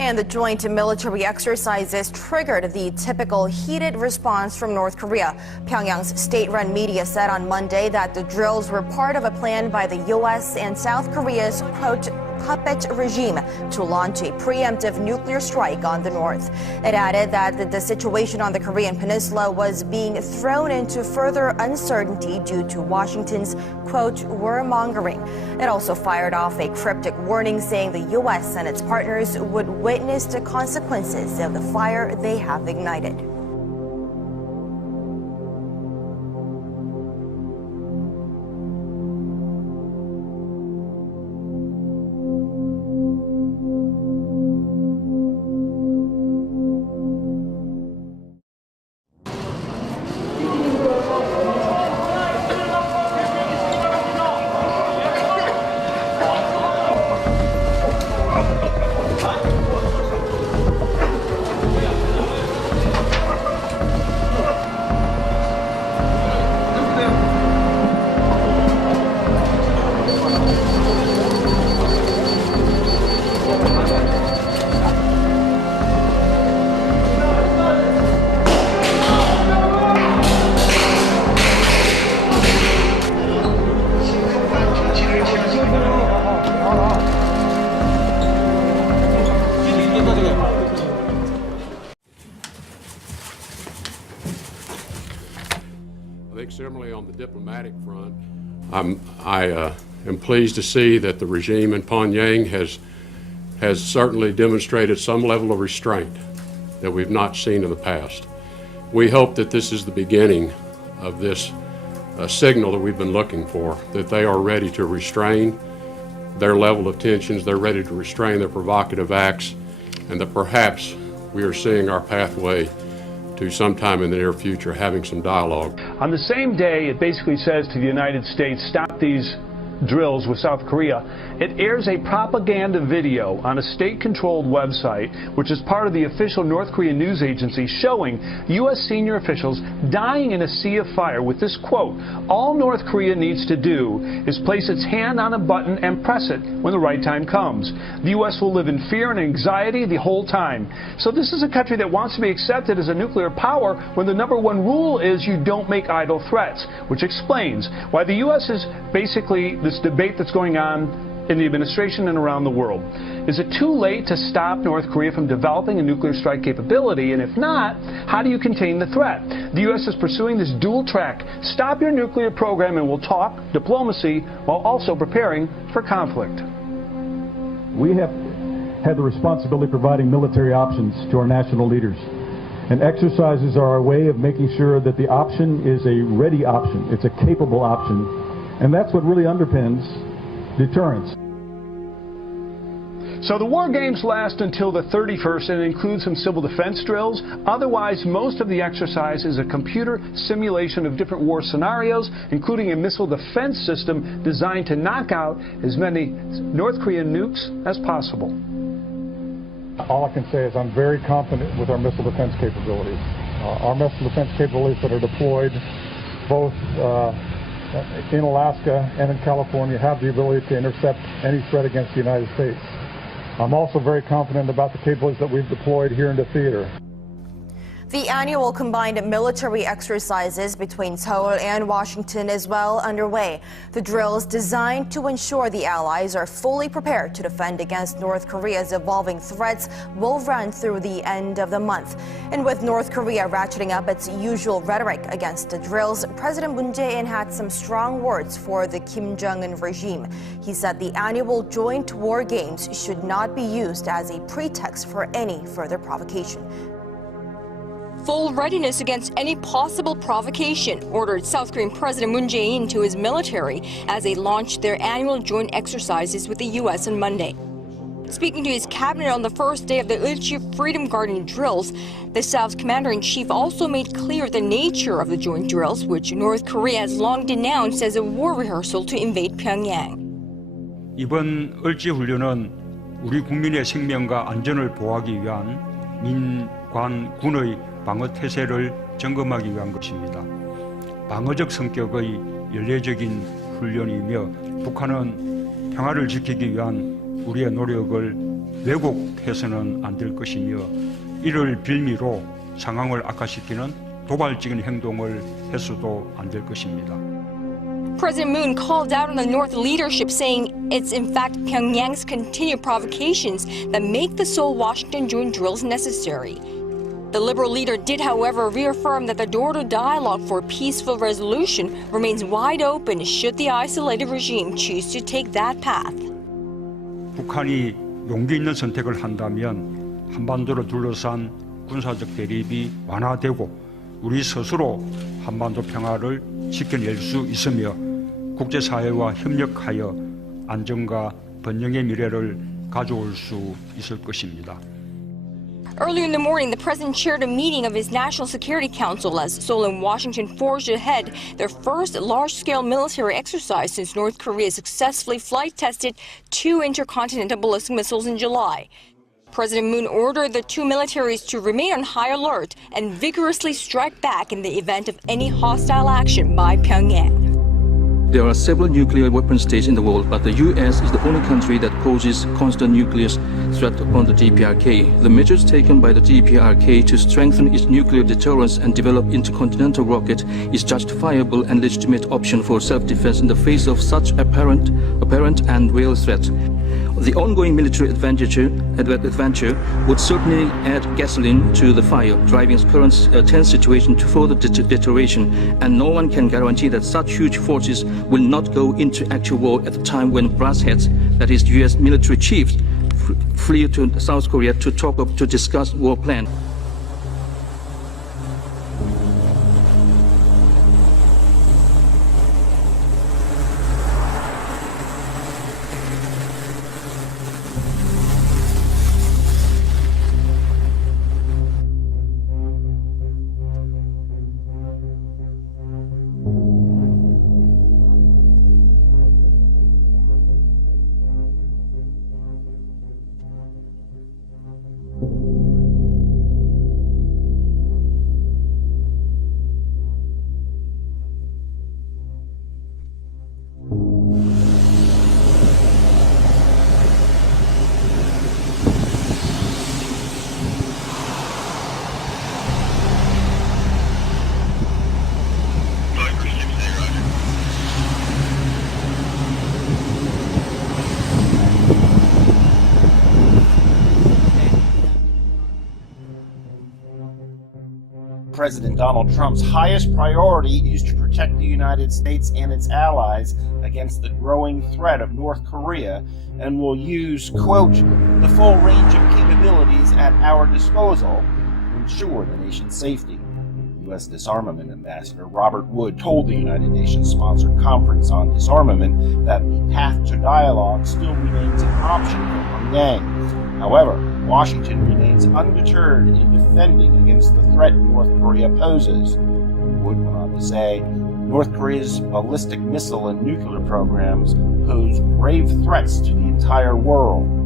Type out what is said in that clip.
And the joint military exercises triggered the typical heated response from North Korea. Pyongyang's state-run media said on Monday that the drills were part of a plan by the U.S. and South Korea's, quote, puppet regime to launch a preemptive nuclear strike on the North. It added that the situation on the Korean peninsula was being thrown into further uncertainty due to Washington's, quote, warmongering. It also fired off a cryptic warning saying the U.S. and its partners would witness the consequences of the fire they have ignited. I think similarly on the diplomatic front, I am pleased to see that the regime in Pyongyang has certainly demonstrated some level of restraint that we've not seen in the past. We hope that this is the beginning of this signal that we've been looking for, that they are ready to restrain their level of tensions, they're ready to restrain their provocative acts, and that perhaps we are seeing our pathway to sometime in the near future having some dialogue. On the same day, it basically says to the United States, stop these drills with South Korea. It airs a propaganda video on a state-controlled website, which is part of the official North Korean news agency, showing U.S. senior officials dying in a sea of fire with this quote, all North Korea needs to do is place its hand on a button and press it when the right time comes. The U.S. will live in fear and anxiety the whole time. So this is a country that wants to be accepted as a nuclear power when the #1 rule is you don't make idle threats, which explains why the U.S. is basically this debate that's going on in the administration and around the world. Is it too late to stop North Korea from developing a nuclear strike capability? And if not, how do you contain the threat? The U.S. is pursuing this dual track. Stop your nuclear program and we'll talk diplomacy while also preparing for conflict. We have had the responsibility of providing military options to our national leaders. And exercises are our way of making sure that the option is a ready option. It's a capable option. And that's what really underpins deterrence. So the war games last until the 31st and include some civil defense drills. Otherwise, most of the exercise is a computer simulation of different war scenarios, including a missile defense system designed to knock out as many North Korean nukes as possible. All I can say is I'm very confident with our missile defense capabilities. Our missile defense capabilities that are deployed both in Alaska and in California have the ability to intercept any threat against the United States. I'm also very confident about the capabilities that we've deployed here into theater. The annual combined military exercises between Seoul and Washington is well underway. The drills designed to ensure the allies are fully prepared to defend against North Korea's evolving threats will run through the end of the month. And with North Korea ratcheting up its usual rhetoric against the drills, President Moon Jae-in had some strong words for the Kim Jong-un regime. He said the annual joint war games should not be used as a pretext for any further provocation. Full readiness against any possible provocation, ordered South Korean President Moon Jae-in to his military as they launched their annual joint exercises with the U.S. on Monday. Speaking to his cabinet on the first day of the Ulchi Freedom Garden drills, the South's commander-in-chief also made clear the nature of the joint drills, which North Korea has long denounced as a war rehearsal to invade Pyongyang. 이번 을지 훈련은 우리 국민의 생명과 안전을 보호하기 위한 민관군의 방어 태세를 점검하기 위한 것입니다. 방어적 성격의 연례적인 훈련이며 북한은 평화를 지키기 위한 우리의 노력을 왜곡해서는 안 될 것이며 이를 빌미로 상황을 악화시키는 도발적인 행동을 해서도 안 될 것입니다. President Moon called out on the North leadership, saying it's in fact Pyongyang's continued provocations that make the Seoul-Washington joint drills necessary. The liberal leader did, however, reaffirm that the door to dialogue for peaceful resolution remains wide open should the isolated regime choose to take that path. 북한이 용기 있는 선택을 한다면 한반도를 둘러싼 군사적 대립이 완화되고 우리 스스로 한반도 평화를 지켜낼 수 있으며 국제사회와 협력하여 안정과 번영의 미래를 가져올 수 있을 것입니다. Earlier in the morning, the president chaired a meeting of his National Security Council as Seoul and Washington forged ahead their first large-scale military exercise since North Korea successfully flight-tested 2 intercontinental ballistic missiles in July. President Moon ordered the two militaries to remain on high alert and vigorously strike back in the event of any hostile action by Pyongyang. There are several nuclear weapon states in the world, but the U.S. is the only country that poses constant nuclear threat upon the DPRK. The measures taken by the DPRK to strengthen its nuclear deterrence and develop intercontinental rocket is justifiable and legitimate option for self-defense in the face of such apparent and real threat. The ongoing military adventure would certainly add gasoline to the fire, driving current tense situation to further deterioration, and no one can guarantee that such huge forces will not go into actual war at the time when brass heads, that is U.S. military chiefs, flee to South Korea to discuss war plan. President Donald Trump's highest priority is to protect the United States and its allies against the growing threat of North Korea, and will use, quote, the full range of capabilities at our disposal to ensure the nation's safety. U.S. Disarmament Ambassador Robert Wood told the United Nations-sponsored Conference on Disarmament that the path to dialogue still remains an option for Pyongyang. However, Washington remains undeterred in defending against the threat North Korea poses. Wood went on to say, North Korea's ballistic missile and nuclear programs pose grave threats to the entire world.